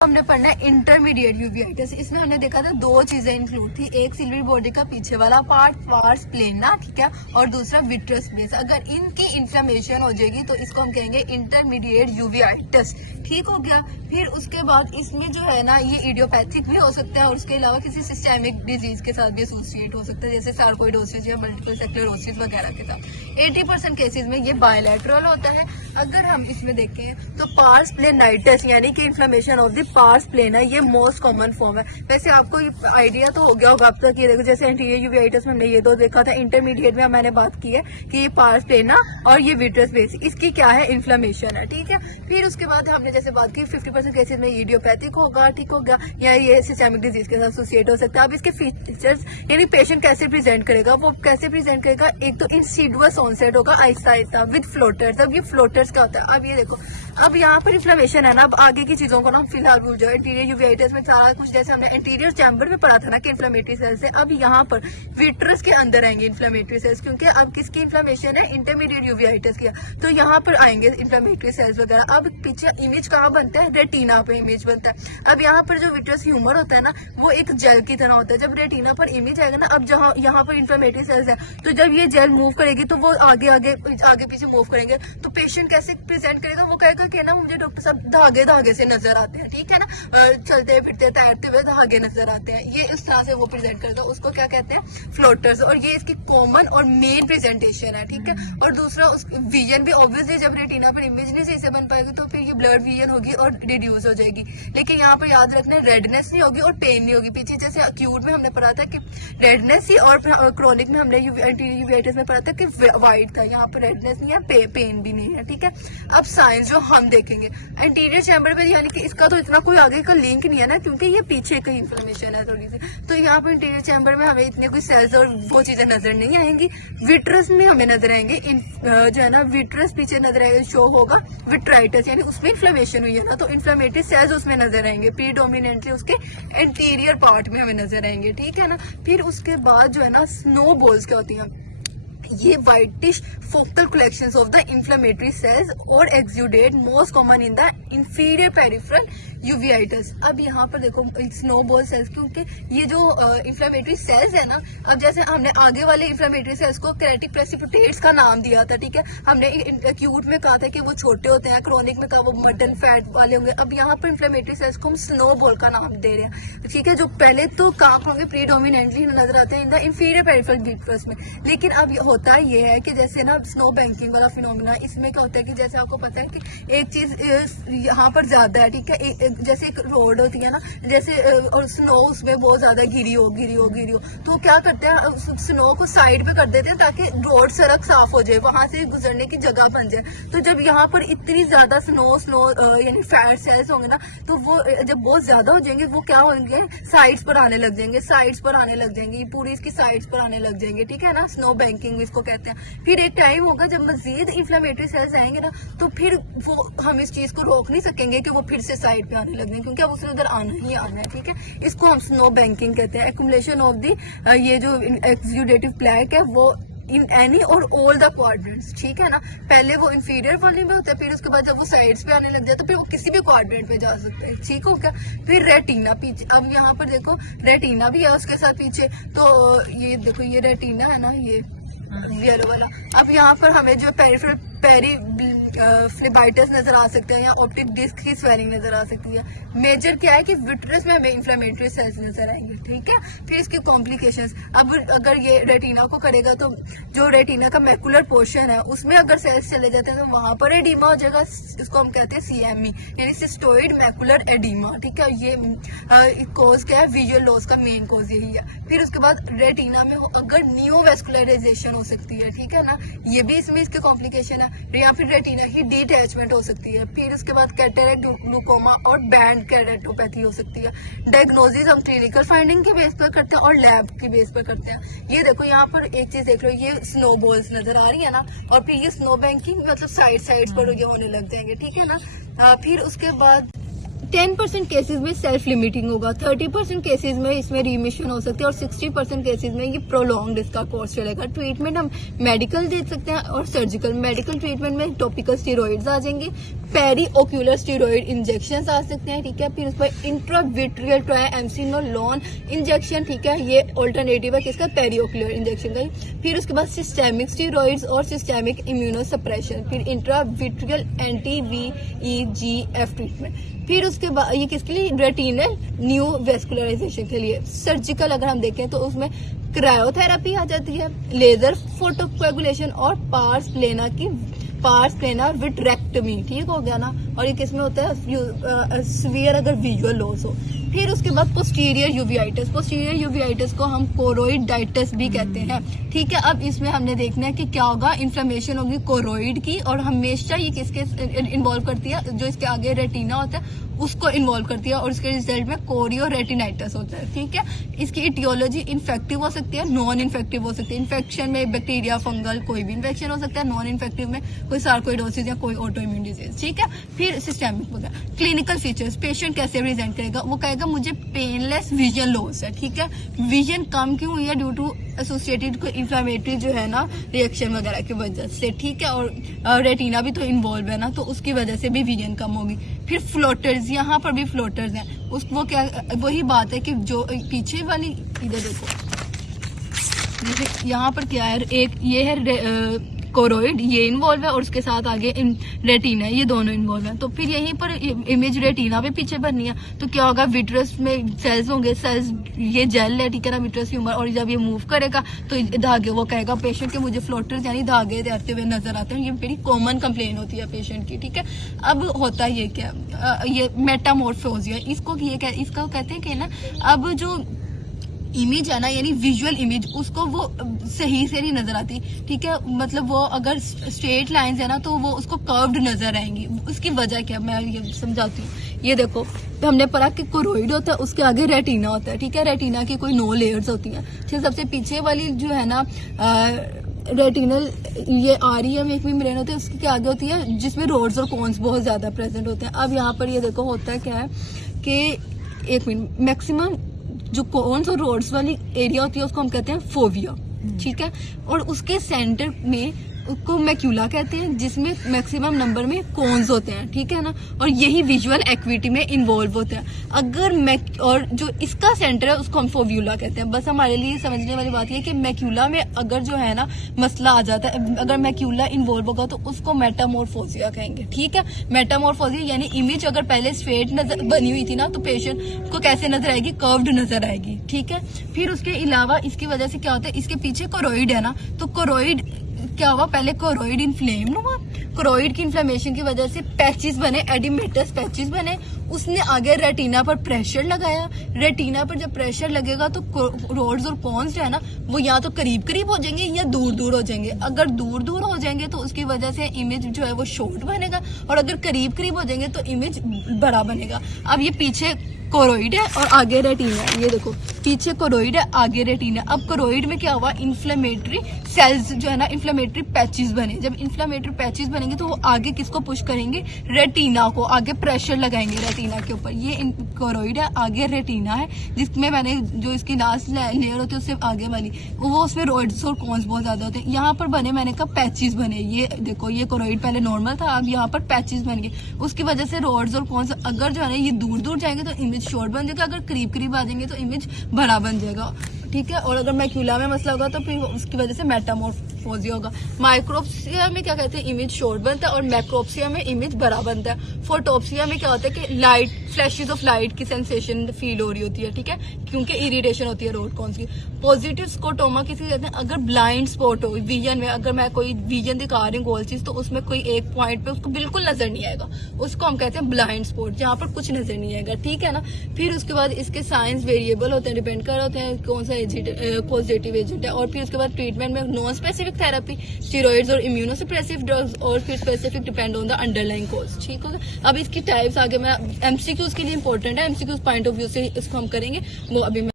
हमने पढ़ना है इंटरमीडिएट यूवीआइटिस। इसमें हमने देखा था दो चीजें इंक्लूड थी, एक सिल्वर बॉडी का पीछे वाला पार्ट पार्स प्लेना, ठीक है, और दूसरा विट्रस बेस। अगर इनकी इन्फ्लेमेशन हो जाएगी तो इसको हम कहेंगे इंटरमीडिएट यूवीआइटिस। ठीक हो गया। फिर उसके बाद इसमें जो है ना, ये इडियोपैथिक भी हो सकता है और उसके अलावा किसी सिस्टेमिक डिजीज के साथ भी एसोसिएट हो सकता है, जैसे सार्कोइडोसिस या मल्टीपल स्क्लेरोसिस वगैरह के साथ। 80% केसेस में ये बायलैटरल होता है। अगर हम इसमें देखें तो पार्स प्लेनाइटिस यानी कि इन्फ्लेमेशन ऑफ द पार्स प्लेना, ये मोस्ट कॉमन फॉर्म है। वैसे आपको आइडिया तो हो गया होगा अब तक। ये देखो, जैसे एंटीरियर यूवीआइटिस में हमने ये दो देखा था, इंटरमीडिएट में मैंने बात की है कि ये पार्स प्लेना और ये विट्रस बेस, इसकी क्या है, इन्फ्लेमेशन है। ठीक है। फिर उसके बाद हमने जैसे बात की 50% केसेस में इडियोपैथिक होगा, ठीक होगा, या ये सिस्टेमिक डिजीज के साथ एसोसिएट हो सकता है। अब इसके फीचर्स यानी पेशेंट कैसे प्रेजेंट करेगा, वो कैसे प्रेजेंट करेगा, एक तो इंसिडियस ऑनसेट होगा आहिस्ता आहिस्ता विद फ्लोटर्स। अब ये फ्लोटर्स क्या होता है, अब ये देखो, अब यहाँ पर इन्फ्लेमेशन है ना, अब आगे की चीजों को ना फिलहाल भूल जाओ। एंटीरियर यूवीआइटिस में सारा कुछ जैसे हमने एंटीरियर चैम्बर में पढ़ा था ना कि इन्फ्लेमेटरी सेल्स है, अब यहाँ पर विट्रस के अंदर आएंगे इन्फ्लेमेटरी सेल्स, क्योंकि अब किसकी इन्फ्लेमेशन है, इंटरमीडिएट यूवीआइटिस की, तो यहाँ पर आएंगे इन्फ्लेमेटरी सेल्स वगैरह। अब पीछे इमेज कहाँ बनता है, रेटिना पे इमेज बनता है। अब यहाँ पर जो विट्रस ह्यूमर होता है ना, वो एक जेल की तरह होता है। जब रेटिना पर इमेज आएगा ना, अब जहाँ यहाँ पर इन्फ्लेमेटरी सेल्स है, तो जब ये जेल मूव करेगी तो वो आगे आगे आगे पीछे मूव करेंगे, तो पेशेंट कैसे प्रेजेंट करेगा, वो कहेगा कि ना मुझे डॉक्टर साहब धागे धागे से नजर आते हैं, ठीक है ना, चलते फिरते तैरते हुए धागे नजर आते हैं, ये इस तरह से वो प्रेजेंट करता है, उसको क्या कहते हैं, फ्लोटर्स। और ये इसकी कॉमन और मेन प्रेजेंटेशन है। ठीक है। और दूसरा विजन भी ऑब्वियसली जब रेटिना पर इमेज नहीं सही से बन पाएगी तो फिर ये ब्लड विजन होगी और रिड्यूस हो जाएगी। लेकिन यहाँ पर याद रखना, रेडनेस नहीं होगी और पेन नहीं होगी। पीछे जैसे अक्यूट में हमने पढ़ा था कि रेडनेस ही, और क्रोनिक में हमने यूवीआइटिस में पढ़ा था कि व्हाइट था, यहाँ पर रेडनेस नहीं है, पेन भी नहीं है। ठीक है। अब साइंस जो हम देखेंगे एंटीरियर चैम्बर में, यानी कि इसका तो इतना कोई आगे का लिंक नहीं है ना, क्योंकि ये पीछे की इंफॉर्मेशन है थोड़ी सी, तो यहाँ पर इंटीरियर चैम्बर में हमें इतने कोई सेल्स और वो चीजें नजर नहीं आएंगी। विट्रस में हमें नजर आएंगे, जो है ना, विट्रस पीछे नजर आएगा, शो होगा विट्राइटिस, यानी उसमें इन्फ्लेमेशन हुई है ना, तो इन्फ्लेमेटरी सेल्स उसमें नजर आएंगे, प्रीडोमिनेंटली उसके एंटीरियर पार्ट में हमें नजर आएंगे। ठीक है ना। फिर उसके बाद जो है ना, स्नो बॉल्स क्या होती हैं, ये whitish focal collections of the inflammatory cells और exudate most common in the inferior peripheral uveitis. अब यहाँ पर देखो स्नो बॉल सेल्स, क्योंकि ये जो इन्फ्लेमेटरी सेल्स है ना, अब जैसे हमने आगे वाले इन्फ्लेमेटरी सेल्स को क्रेटिक प्रेसिपिटेट्स का नाम दिया था, ठीक है, हमने एक्यूट में कहा था कि वो छोटे होते हैं, क्रोनिक में कहा वो मटन फैट वाले होंगे। अब यहाँ पर इन्फ्लेमेटरी सेल्स को हम स्नो बॉल का नाम दे रहे हैं। ठीक है। जो पहले तो कहाँ होंगे, प्रीडोमिनेंटली नजर आते हैं इन द इंफीरियर पेरिफेरल यूटीरस में, लेकिन अब होता ये है कि जैसे ना स्नो बैंकिंग वाला फिनोमिना, इसमें क्या होता है कि जैसे आपको पता है कि एक चीज यहाँ पर ज्यादा है, ठीक है, जैसे एक रोड होती है ना, जैसे और स्नो उसमें बहुत ज्यादा गिरी हो, तो क्या करते हैं, स्नो को साइड पे कर देते हैं ताकि रोड सड़क साफ हो जाए, वहां से गुजरने की जगह बन जाए। तो जब यहाँ पर इतनी ज्यादा स्नो यानी फैट सेल्स होंगे ना, तो वो जब बहुत ज्यादा हो जाएंगे, वो क्या होंगे, साइड्स पर आने लग जाएंगे, पूरी इसकी साइड्स पर आने लग जाएंगे। ठीक है ना। स्नो बैंकिंग इसको कहते हैं। फिर एक टाइम होगा जब मजीद इन्फ्लेमेटरी सेल्स आएंगे ना, तो फिर वो हम इस चीज को रोक नहीं सकेंगे कि वो फिर से साइड पे आने लगे, क्योंकि अब उसने उधर आना ही आना है। ठीक है। इसको हम स्नो बैंकिंग कहते हैं। एक्युमुलेशन ऑफ दी ये जो एक्सुडेटिव प्लैक है वो इन एनी और ऑल द क्वाड्रेंट्स। ठीक है ना। पहले वो इंफीरियर वाले में होता है, फिर उसके बाद जब वो साइड्स पे आने लग जाए तो फिर वो किसी भी क्वाड्रेंट पे जा सकता है। ठीक हो गया। फिर रेटिना पीछे, अब यहाँ पर देखो रेटिना भी है उसके साथ पीछे, तो ये देखो ये रेटिना है ना, ये येलो वाला। अब यहाँ पर हमें जो पेरी फ्लेबाइटिस नजर आ सकते हैं या ऑप्टिक डिस्क की स्वेलिंग नजर आ सकती है। मेजर क्या है कि विट्रस में हमें इन्फ्लेमेटरी सेल्स नजर आएंगे। ठीक है। फिर इसके कॉम्प्लिकेशंस, अब अगर ये रेटिना को करेगा तो जो रेटिना का मैकुलर पोर्शन है उसमें अगर सेल्स चले जाते हैं तो वहां पर एडीमा हो जाएगा, इसको हम कहते हैं CME यानी सिस्टोइड मैकुलर एडीमा। ठीक है। ये कॉज क्या है, विजुअल लॉस का मेन कॉज यही है। फिर उसके बाद रेटिना में अगर नियोवेस्कुलराइजेशन हो सकती है, ठीक है ना, ये भी इसमें इसके कॉम्प्लिकेशन है, या फिर रेटिना की डिटैचमेंट हो सकती है। फिर उसके बाद कैटरेक्ट, ग्लूकोमा और बैंड कैरेटोपैथी हो सकती है। डायग्नोसिस हम क्लिनिकल फाइंडिंग के बेस पर करते हैं और लैब के बेस पर करते हैं। ये देखो यहाँ पर एक चीज देख लो, ये स्नो बॉल्स नजर आ रही है ना, और फिर ये स्नो बैंकिंग मतलब साइड पर ये होने लग जाएंगे। ठीक है ना। फिर उसके बाद 10% केसेस में सेल्फ लिमिटिंग होगा, 30% केसेस में इसमें रिमिशन हो सकती है और 60% केसेस में ये प्रोलॉन्ग्ड इसका कोर्स चलेगा। ट्रीटमेंट हम मेडिकल दे सकते हैं और सर्जिकल। मेडिकल ट्रीटमेंट में टॉपिकल स्टेरॉइड्स आ जाएंगे, पेरी ओक्यूलर स्टीरॉइड इंजेक्शन आ सकते हैं, ठीक है। फिर उस पर इंट्राविट्रियल ट्राइएम्सिनोलोन इंजेक्शन, ठीक है, ये ऑल्टरनेटिव है किसका, पेरी ओक्यूलर इंजेक्शन का ही। फिर उसके बाद सिस्टेमिक स्टीरॉइड्स और सिस्टेमिक इम्यूनोसप्रेशन, फिर इंट्राविट्रियल एंटी VEGF ट्रीटमेंट। फिर उसके बाद ये किसके लिए, रेटिनल न्यू वेस्कुलराइजेशन के लिए। सर्जिकल अगर हम देखें तो उसमें क्रायोथेरेपी आ जाती है, लेजर फोटोकोएगुलेशन और पार्स प्लेना विट्रेक्टमी, ठीक हो गया ना। और ये किसमें होता है, सीवियर अगर विजुअल लॉस हो। फिर उसके बाद पोस्टीरियर यूवियाइटिस को हम कोरोइडाइटिस भी कहते हैं, ठीक है। अब इसमें हमने देखना है कि क्या होगा, इन्फ्लेमेशन होगी कोरोइड की, और हमेशा ये किसके इन्वॉल्व करती है, जो इसके आगे रेटिना होता है उसको इन्वॉल्व करती है, और इसके रिजल्ट में कोरियो रेटिनाइटिस होता है, ठीक है। इसकी इटियोलॉजी इन्फेक्टिव हो सकती है, नॉन इन्फेक्टिव हो सकती है। इन्फेक्शन में बैक्टीरिया, फंगल, कोई भी इन्फेक्शन हो सकता है। नॉन इन्फेक्टिव में कोई सार्कोइडोसिस या कोई ऑटो इम्यून डिजीज, ठीक है। फिर सिस्टेमिक वगैरह। क्लिनिकल फीचर्स, पेशेंट कैसे प्रेजेंट करेगा, वो कहेगा मुझे पेनलेस विजन लॉस है, ठीक है। विजन कम क्यों हुई है, ड्यू टू एसोसिएटेड कोई इन्फ्लेमेटरी जो है ना रिएक्शन वगैरह की वजह से, ठीक है। और रेटिना भी तो इन्वॉल्व है ना, तो उसकी वजह से भी विजन कम होगी। फिर फ्लोटर्स, यहाँ पर भी फ्लोटर्स हैं, वो क्या, वही बात है कि जो पीछे वाली, इधर देखो यहाँ पर क्या है, एक ये है कोरोइड, ये इन्वॉल्व है, और उसके साथ आगे रेटिना है, ये दोनों इन्वॉल्व है। तो फिर यहीं पर इमेज रेटिना भी पीछे बननी है, तो क्या होगा, विट्रस में सेल्स होंगे, सेल्स ये जेल है, ठीक है ना, विट्रस ह्यूमर, और जब ये मूव करेगा तो धागे, वो कहेगा पेशेंट के मुझे फ्लोटर्स यानी धागे तैरते हुए नजर आते हैं। ये बड़ी कॉमन कंप्लेन होती है पेशेंट की, ठीक है। अब होता ये क्या, ये मेटामॉर्फोसिया, इसको कहते हैं कि ना, अब जो इमेज है ना, यानी विजुअल इमेज, उसको वो सही से नहीं नजर आती, ठीक है। मतलब वो अगर स्ट्रेट लाइंस है ना, तो वो उसको कर्व्ड नजर आएंगी। उसकी वजह क्या, मैं ये समझाती हूँ। ये देखो, तो हमने पढ़ा कि कोरोइड होता है, उसके आगे रेटिना होता है, ठीक है। रेटिना की कोई 9 लेयर्स होती हैं, ठीक। सबसे पीछे वाली जो है ना रेटिनल, ये आरियम एक मेम्ब्रेन होती है, उसके आगे होती है जिसमें रोड्स और कोन्स बहुत ज्यादा प्रेजेंट होते हैं। अब यहाँ पर ये देखो होता है क्या है कि, एक मिनट, मैक्सिमम जो कोन्स और रोड्स वाली एरिया होती है उसको हम कहते हैं फोविया, ठीक है। और उसके सेंटर में उसको मैक्यूला कहते हैं, जिसमें मैक्सिमम नंबर में कोन्स होते हैं, ठीक है ना। और यही विजुअल एक्विटी में इन्वॉल्व होते हैं। अगर और जो इसका सेंटर है उसको हम फोव्यूला कहते हैं। बस हमारे लिए समझने वाली बात यह कि मैक्यूला में अगर जो है ना मसला आ जाता है, अगर मैक्यूला इन्वॉल्व होगा तो उसको मेटामॉर्फोसिया कहेंगे, ठीक है। मेटामॉर्फोसिया यानी इमेज अगर पहले स्ट्रेट नजर बनी हुई थी ना, तो पेशेंट को कैसे नजर आएगी, कर्व्ड नजर आएगी, ठीक है। फिर उसके अलावा इसकी वजह से क्या होता है, इसके पीछे कोरोइड है ना, तो कोरोइड क्या हुआ, पहले कोरोइड इन्फ्लेम्ड हुआ, कोरोइड की इन्फ्लेमेशन की वजह से पैचेस बने, एडिमेटस पैचेस बने, उसने आगे रेटिना पर प्रेशर लगाया। रेटिना पर जब प्रेशर लगेगा तो रोड्स और कॉन्स जो है ना, वो या तो करीब करीब हो जाएंगे या दूर दूर हो जाएंगे। अगर दूर दूर हो जाएंगे तो उसकी वजह से इमेज जो है वो शॉर्ट बनेगा, और अगर करीब करीब हो जाएंगे तो इमेज बड़ा बनेगा। अब ये पीछे कोरोइड है और आगे रेटिना है, ये देखो पीछे कोरोइड है, आगे रेटिना। अब कोरोइड में क्या हुआ, इन्फ्लेमेटरी सेल्स जो है ना, इन्फ्लेमेटरी पैचेस बने। जब इन्फ्लेमेटरी पैचेस बनेंगे तो वो आगे किसको पुश करेंगे, रेटिना को, आगे प्रेशर लगाएंगे रेटिना के ऊपर। ये कोरोइड है, आगे रेटिना है, जिसमें मैंने जो इसकी लास्ट लेयर होती है उससे आगे वाली, वो उसमें रोड्स और कॉन्स बहुत ज्यादा होते हैं। यहाँ पर बने, मैंने कहा पैचेस बने, ये देखो, ये कोरोइड पहले नॉर्मल था, अब यहाँ पर पैचेस बन गए। उसकी वजह से रोड्स और कॉन्स अगर जो है ना ये दूर दूर जाएंगे तो इमेज शॉर्ट बन जाएगा, अगर करीब करीब आ जाएंगे तो इमेज बड़ा बन जाएगा, ठीक है। और अगर मैक्यूला में मसला होगा तो फिर उसकी वजह से मेटामॉर्फोसिया होगा। माइक्रोप्सिया में क्या कहते हैं, इमेज शॉर्ट बनता है, और मैक्रोप्सिया में इमेज बड़ा बनता है। फोटोप्सिया में क्या होता है कि लाइट, फ्लैशेस ऑफ लाइट की सेंसेशन फील हो रही होती है, ठीक है, क्योंकि इरिटेशन होती है रोड कॉन्स की। पॉजिटिव स्कोटोमा किसी कहते हैं, अगर ब्लाइंड स्पॉट हो विजन में, अगर मैं कोई विजन दिखा रही हूँ गोल चीज, तो उसमें कोई एक पॉइंट पे उसको बिल्कुल नजर नहीं आएगा, उसको हम कहते हैं ब्लाइंड स्पॉट, जहाँ पर कुछ नजर नहीं आएगा, ठीक है ना। फिर उसके बाद इसके साइंस वेरिएबल होते हैं, डिपेंड कर होते हैं कौन सा पॉजिटिव एजेंट है। और फिर उसके बाद ट्रीटमेंट में नॉन स्पेसिफिक थेरेपी, स्टेरॉइड्स और इम्यूनोसप्रेसिव ड्रग्स, और फिर specific depend on the underlying cause, ठीक होगा। अब इसकी टाइप्स आगे मैं एमसीक्यूज के लिए इंपॉर्टेंट है, एमसीक्यूज पॉइंट ऑफ व्यू से इसको हम करेंगे, वो अभी